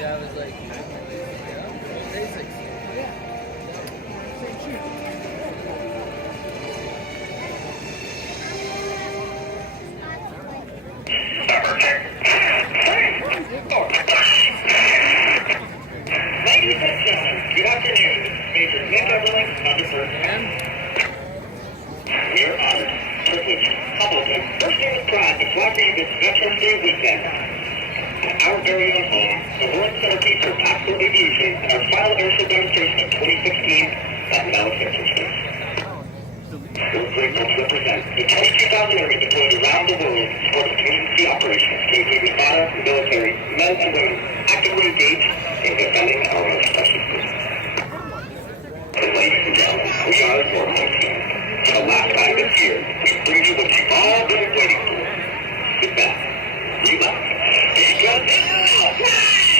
guy was like, yeah, basics. Ladies and gentlemen, good afternoon. Major Nick Everling, number 4. We are honored, privileged, humbled, and bursting with pride to collaborate this Veterans Day weekend. At our very own home, the Lawrence Centerpiece for Tactical Aviation, and our final airship demonstration of 2016 at Nellis Air Force Base. We're grateful to represent the 22,000 airmen deployed around the world to support emergency operations to include Nevada military men and women actively engaged in defending our most precious goods. And ladies and gentlemen, we are your host. For the last time this year, we bring you what you've all been waiting for. Sit back, relax, because it's now time!